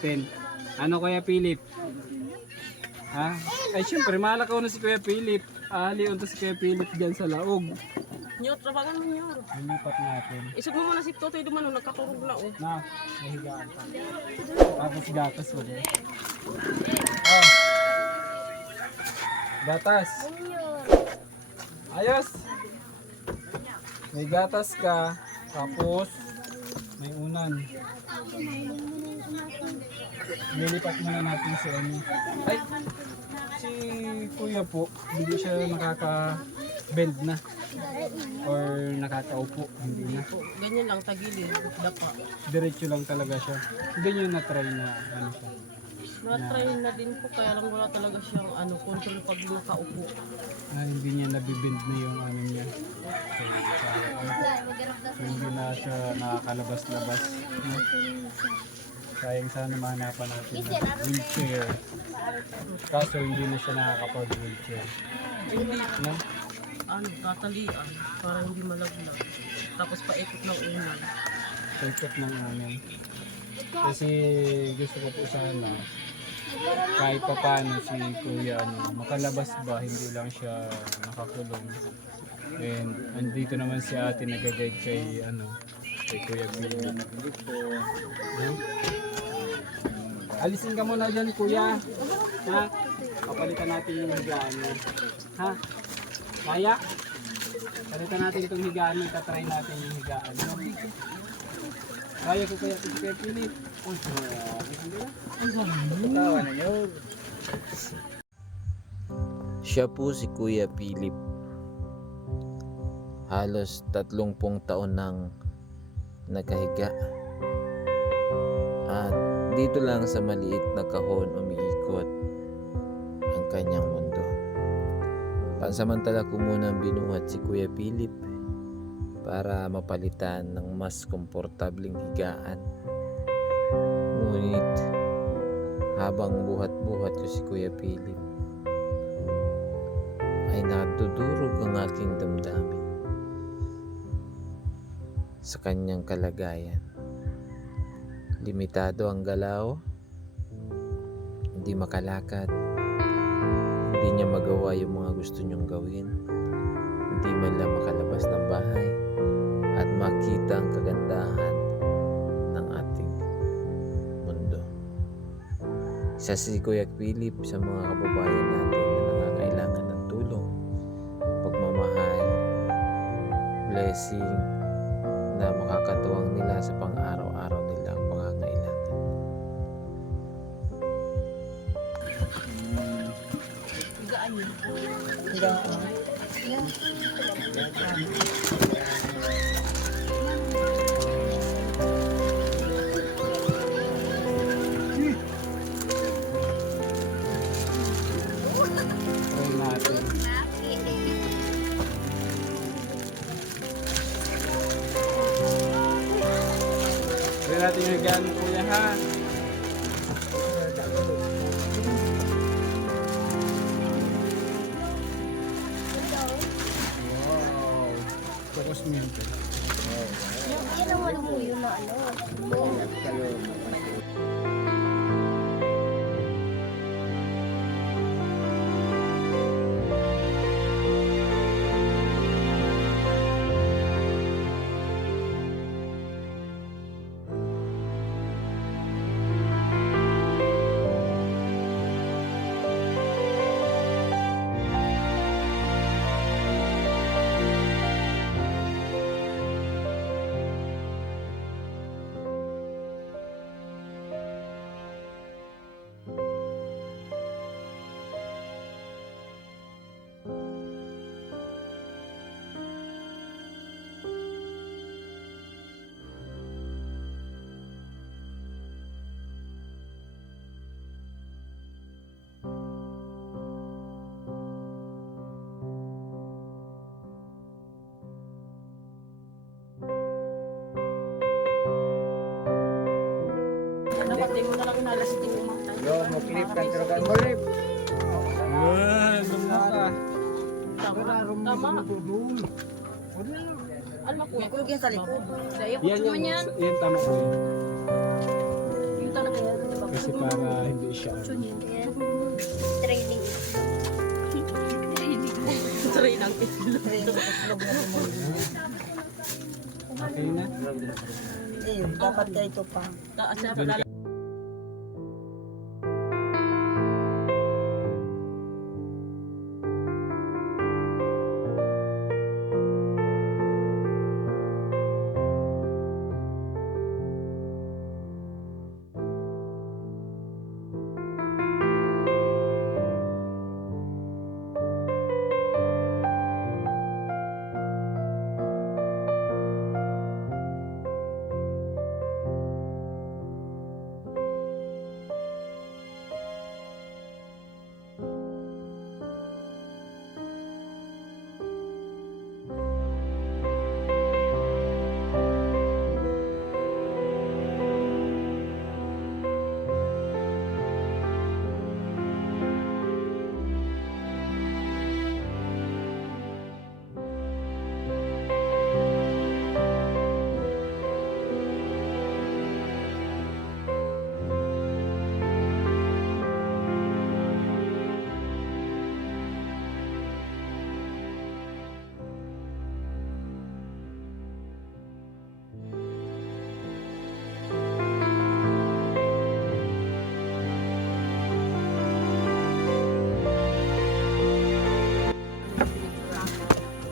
natin. Ano Kuya Philip? Ha? Ay syempre, malakaw na si Kuya Philip. Ali unta si Kuya Philip dyan sa laog. Nyo, trabagan mo nyo. Lilipat natin. Isog mo muna si Totoy Dumano, nagkakurog na oh. Na, nahigaan pa. Tapos gatas mo din. Oh. Gatas. Ayos. May gatas ka. Tapos, may unan. Lilipat muna natin si ano. Ay, si Kuya po, hindi siya nakaka-bend na. Or nakakaupo, hindi na. Ganyan lang, tagilid, dapa. Diretso lang talaga siya. Hindi nyo na-try na ano siya. Na-try na din po, kaya lang wala talaga siyang control pag nakaupo. Hindi niya nabibend na yung ano niya. So, hindi na siya nakakalabas-labas. Sayang sana mahanapan natin ng wheelchair. Kaso hindi na siya nakakapag-wheelchair. Hindi, No? tatalian, para hindi malaglag. Tapos paikot ng unan. Pagkat ng amin. Kasi gusto ko po sana kahit pa paano si Kuya makalabas ba, hindi lang siya nakakulong. And andito naman si ate nag-guide kay kay Kuya Billy. Alisin ka muna dyan Kuya. Ha? Papalitan natin yung higaan mo. Ha? Kaya? Palitan natin itong higaan mo. Itatry natin yung higaan mo. Kaya ko kaya Kuya Philip. Siya po si Kuya Philip. Halos 30 taon nang nakahiga. At dito lang sa maliit na kahon umiikot ang kanyang mundo. Pansamantala ko munang binuhat si Kuya Philip para mapalitan ng mas komportabling higaan. Ngunit habang buhat-buhat ko si Kuya Philip ay nadudurog ang aking damdamin sa kanyang kalagayan. Limitado ang galaw, hindi makalakad, hindi niya magawa yung mga gusto niyong gawin, hindi man lang makalabas ng bahay at makita ang kagandahan ng ating mundo. Isa si Kuya Philip sa mga kababayan natin na nangangailangan ng tulong, pagmamahal, blessing na makakatuwang nila sa pang-araw-araw nilang pangangailangan. Higaan yun. Try natin. Try natin yung higaan mo Kuya ha. Wow. Tapos minto. Yan naman po yun na Nakatay mo na lang inalas ito mo. Yo, mo clip kan terukan mo clip. Wow, lumaka. Tama. Ano makuha? Kulog yan sa likod. Daya ko Yan naman yan. yan tama ko yun. Yung tanong ko yan. Kasi para hindi siya ano. Yan. Training. Try lang itlog. Okay na? Dapat kayo ito pa. Taas na Doon ka.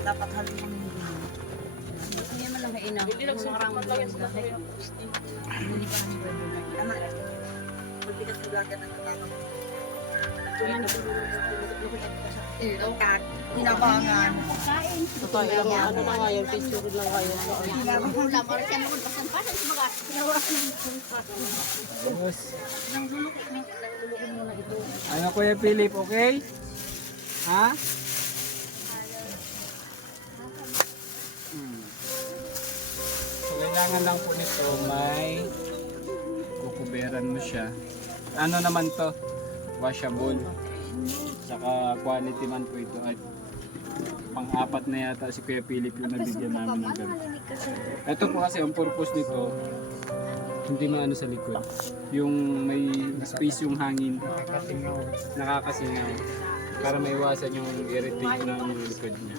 Dapat halin mo yung Hindi lang sumpat lang yan sa kaya. Tama. Pagbigas ng laga ng katawan. Tinabangan. Ito, ano na nga yung picture lang kayo. Wala, para siya naman pasan-pasan sa mga. Yes. Ano Kuya Philip, okay? Ha? So, kailangan lang po nito may kukuberan mo siya. Ano naman to? Washable. Saka quality man po ito. At pang-apat na yata si Kuya Philip yung nabigyan namin ng ganito. Ito po kasi ang purpose nito, hindi maano sa likod. Yung may space yung hangin, nakakasingaw. Para maiwasan yung irritate ng likod niya.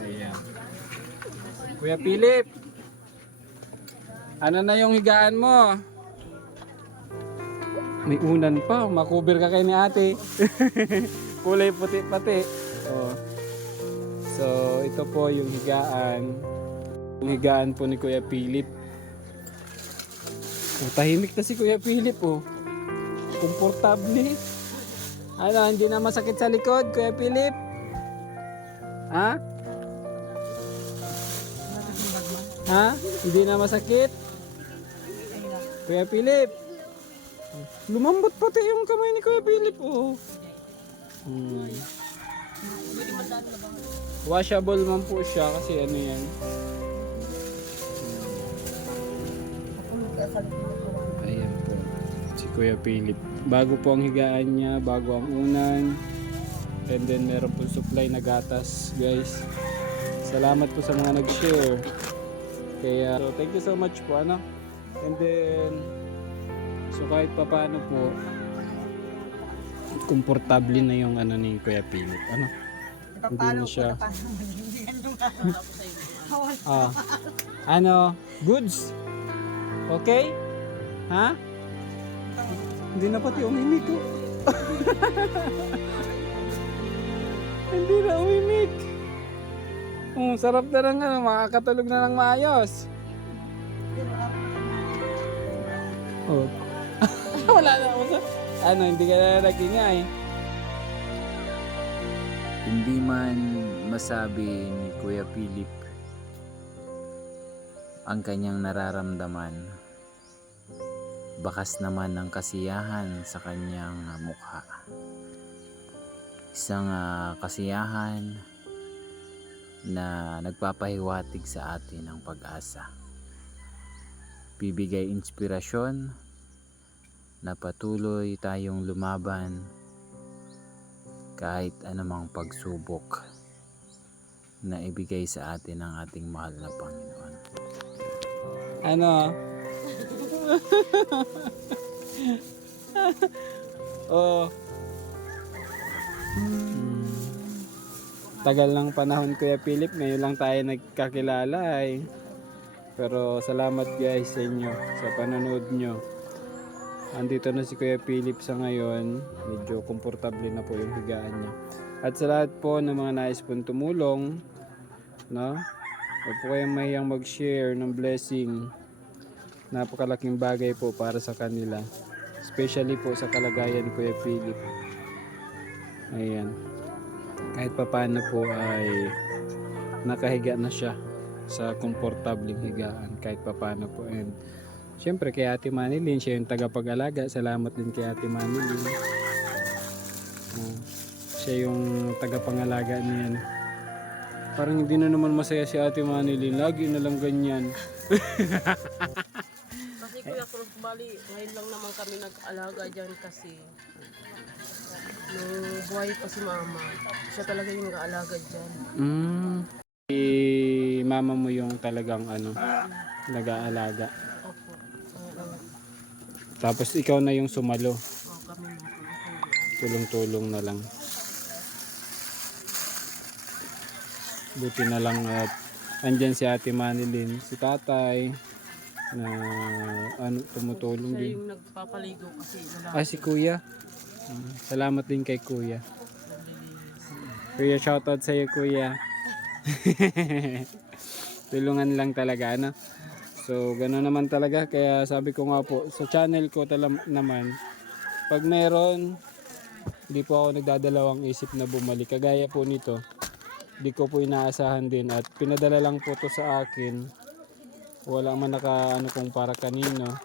Ayan. Kuya Philip, ano na yung higaan mo? May unan pa, makuber ka kay ni ate. Kulay puti pati. Oh. So, ito po yung higaan. Yung higaan po ni Kuya Philip. Oh, tahimik na si Kuya Philip oh. Komportable. Ano, hindi na masakit sa likod, Kuya Philip? Ha? Ha? Hindi na masakit? Kuya Philip? Lumambot pati yung kamay ni Kuya Philip oh. Washable man po siya kasi ano yan. Ayan po. Si Kuya Philip. Bago po ang higaan niya, bago ang unan. And then meron po supply na gatas, guys. Salamat po sa mga nag-share. Kaya so thank you so much po ano. And then so kahit papaano po komportable na yung ano ni Kuya Philip. Ano? Hindi na siya. Ah. Ano? Goods? Okay? Ha? Hindi na pati umimik ko. Hindi na umimik. Sarap na lang ano, makakatulog na lang maayos. Oh. Wala na ako sa... Ano, hindi ka na nagingay. Hindi man masabi ni Kuya Philip ang kanyang nararamdaman, bakas naman ng kasiyahan sa kanyang mukha. Isang kasiyahan na nagpapahiwatig sa atin ng pag-asa. Bibigay inspirasyon na patuloy tayong lumaban kahit anumang pagsubok na ibigay sa atin ng ating mahal na Panginoon. Ano? Oh. Tagal ng panahon Kuya Philip, ngayon lang tayo nagkakilala eh. Pero salamat guys sa inyo, sa panonood nyo. Andito na si Kuya Philip sa ngayon, medyo komportable na po yung higaan niya. At sa lahat po ng mga nais pong tumulong, no? Huwag po kayong mahiyang mag-share ng blessing. Napakalaking bagay po para sa kanila. Especially po sa kalagayan ni Kuya Philip. Ayan. Kahit papaano po ay nakahiga na siya sa komportableng higaan kahit papaano po. And syempre kay Ate Manilyn, siya yung tagapag-alaga. Salamat din kay Ate Manilyn. Siya yung tagapangalaga niyan. Parang hindi na naman masaya si Ate Manilyn. Lagi na lang ganyan. Kasi Kuya Cruz, bali, ngayon lang naman kami nag-alaga dyan kasi nung buhay pa si mama, siya talaga yung nag-aalaga dyan. Si mama mo yung talagang nag-aalaga. Opo. Kaya lang, Tapos ikaw na yung sumalo. kami na. Tulong-tulong na lang. Buti na lang at andyan si Ate Manilyn, si tatay na tumutulong Siya din. yung nagpapaligo kasi Ah, si kuya. Salamat din kay kuya. Kuya, shoutout sa iyo kuya. Tulungan lang talaga, ano? So, gano'n naman talaga. Kaya sabi ko nga po, sa channel ko naman, pag meron, hindi po ako nagdadalawang isip na bumalik. Kagaya po nito, di ko po inaasahan din. At pinadala lang po to sa akin. Wala man kung para kanino.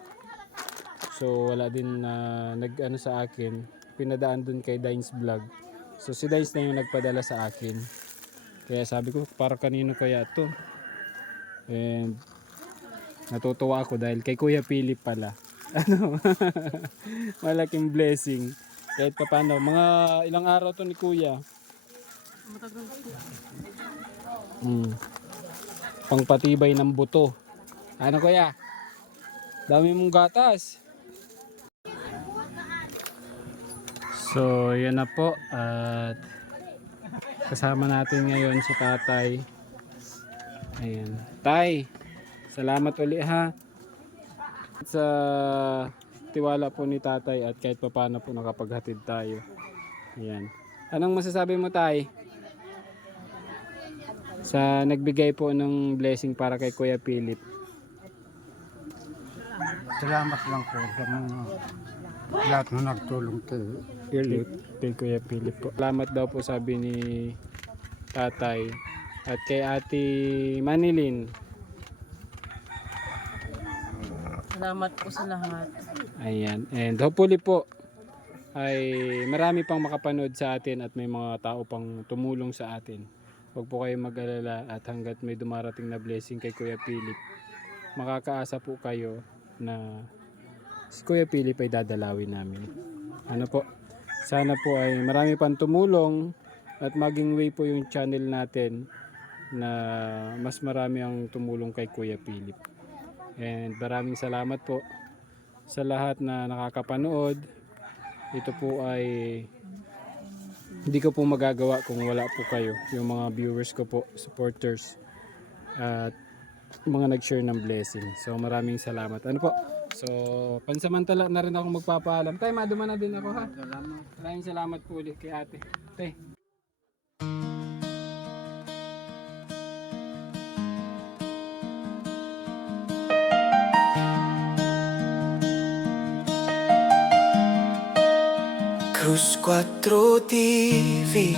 So, wala din na nag-ano sa akin. Pinadaan dun kay Dines Vlog. So, si Dines na yung nagpadala sa akin. Kaya sabi ko, para kanino kaya to? And natutuwa ako dahil kay Kuya Philip pala. Malaking blessing. Kahit pa paano, mga ilang araw to ni Kuya. matagal po. Pangpatibay ng buto. Ano Kuya? Dami mong gatas. So, yan na po. At kasama natin ngayon si tatay. Ayan. Tay, salamat uli ha. Sa tiwala po ni tatay at kahit paano po nakapaghatid tayo. Ayan. Anong masasabi mo tay? Sa nagbigay po ng blessing para kay Kuya Philip. Salamat lang po sa mga lahat na nagtulong Kay Kuya Philip po. Salamat daw po sabi ni tatay. At kay Ate Manilyn. Salamat po sa lahat. Ayan. And hopefully po ay marami pang makapanood sa atin at may mga tao pang tumulong sa atin. Huwag po kayong mag-alala at hanggat may dumarating na blessing kay Kuya Philip, makakaasa po kayo na si Kuya Philip ay dadalawin namin. Ano po? Sana po ay marami pang tumulong at maging way po yung channel natin na mas marami ang tumulong kay Kuya Philip. And maraming salamat po sa lahat na nakakapanood. Ito po ay hindi ko po magagawa kung wala po kayo, yung mga viewers ko po, supporters at mga nag-share ng blessing. So maraming salamat. Ano po? So pansamantala na rin ako magpapaalam. Tay, maduma na din ako ha. Maraming salamat po ulit kay ate. Tay. Cruz 4 TV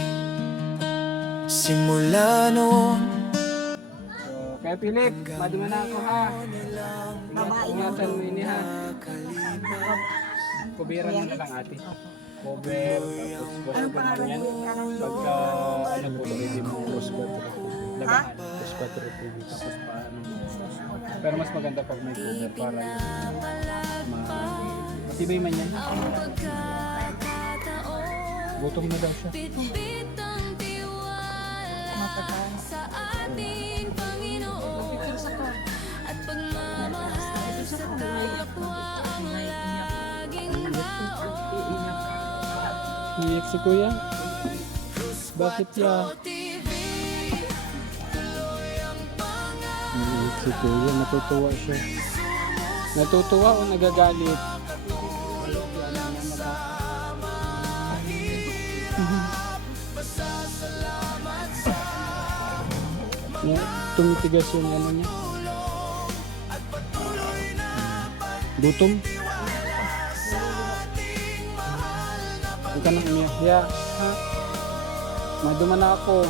Simula noon So kaya Philip, maduma na ako ha. Ingatan mo ini ha. Kubiran mo na lang ate. Cover, tapos basta yan. Pagka ano po, ready mo cross 4. Labahan. Cross 4 TV. Tapos paano. Pero mas maganda pag may cover para yung matibay man yan. Gutom na daw siya. Iiyak si kuya? Bakit ya? Iiyak si kuya, natutuwa siya. Natutuwa o nagagalit? Tumitigas yung ano niya. Gutom. Huwag ka nang umiyak. Yeah. Ha? Maduman na ako.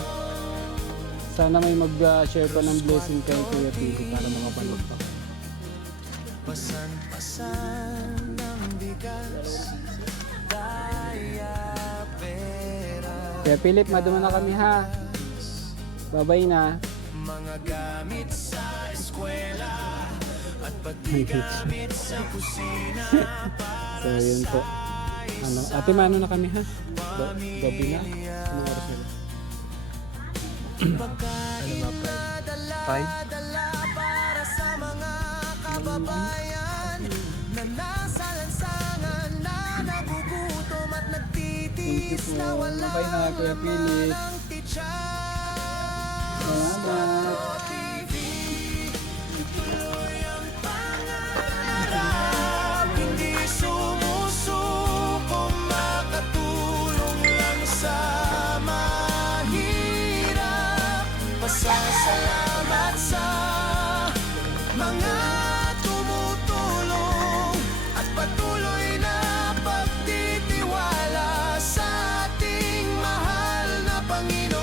Sana may mag-share pa ng blessing kay Kuya Pili para makapanood pa. Kuya Philip, maduman na kami ha. Bye-bye na. Mga gamit sa eskwela at pati gamit sa kusina. So yun po. Ano, ate, mano na kami ha? Gabi na? Anong oras na? Ano ba? 5? Thank you po. Bye na, Kuya Philip. Salamat. Hindi sumusuko, makatulong lang sa mahirap. Pasasalamat sa mga tumutulong at patuloy na pagtitiwala sa ating mahal na Panginoon.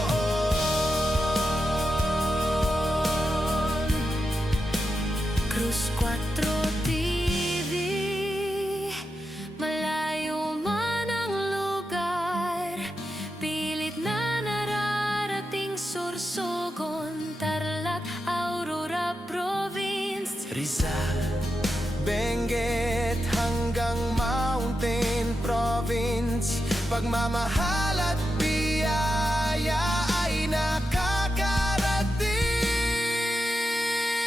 Cruz 4 TV, malayo man ang lugar, pilit na nararating Sorsogon, Tarlac, Aurora Province, Rizal, Benguet hanggang Mountain Province. Pagmamahal at biyaya ay nakakarating.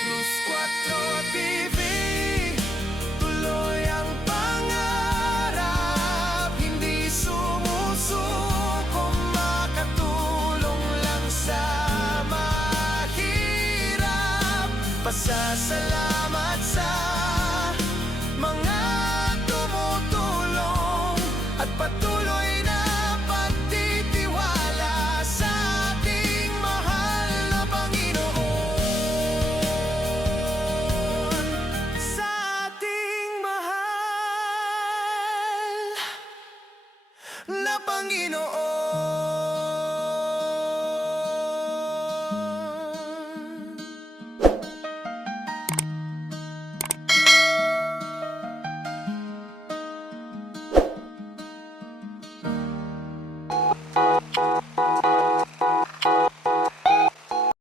Cruz 4 TV, tuloy ang pangarap, hindi sumusuko, makatulong lang sa mahirap. Pasasalamat sa mga tumutulong at patuloy na pagtitiwala sa ating mahal na Panginoon. Sa ating mahal na Panginoon.